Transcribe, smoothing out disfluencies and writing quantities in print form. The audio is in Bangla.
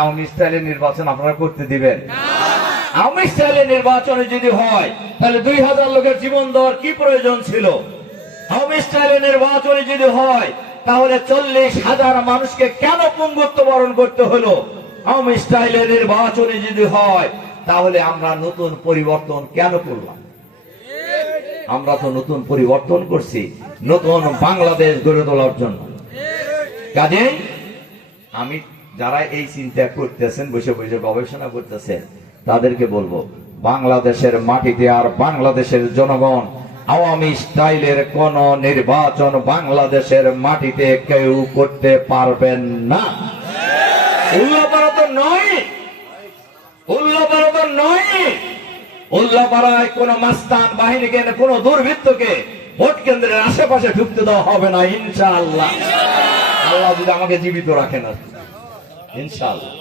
আওয়ামী স্টাইলের নির্বাচন আপনারা করতে দিবেন? আওয়ামী স্টাইলের নির্বাচনে যদি হয় তাহলে 2000 লোকের জীবন দেওয়ার কি প্রয়োজন ছিল? আওয়ামী স্টাইলের নির্বাচনে যদি হয় তাহলে 40,000 মানুষকে কেন পঙ্গুত্ব বরণ করতে হলো? আওয়ামী স্টাইলের নির্বাচনে যদি হয় তাহলে আমরা নতুন পরিবর্তন কেন করলাম? আমরা তো নতুন পরিবর্তন করছি নতুন বাংলাদেশ গড়ে তোলার জন্য। কাজেই আমি যারা এই চিন্তা করতেছেন, বসে বসে গবেষণা করতেছেন, তাদেরকে বলবো বাংলাদেশের মাটিতে আর বাংলাদেশের জনগণ আওয়ামী স্টাইলের কোন নির্বাচন বাংলাদেশের মাটিতে কেউ করতে পারবেন না। উল্লাপাড়া তো নয়, উল্লাপাড়া তো নয়। উল্লাপাড়ায় কোন মাস্তান বাহিনীকে, কোন দুর্বৃত্তকে ভোট কেন্দ্রের আশেপাশে ঢুকতে দেওয়া হবে না ইনশাআল্লাহ। আল্লাহ যদি আমাকে জীবিত রাখেন, ইনশাআল্লাহ।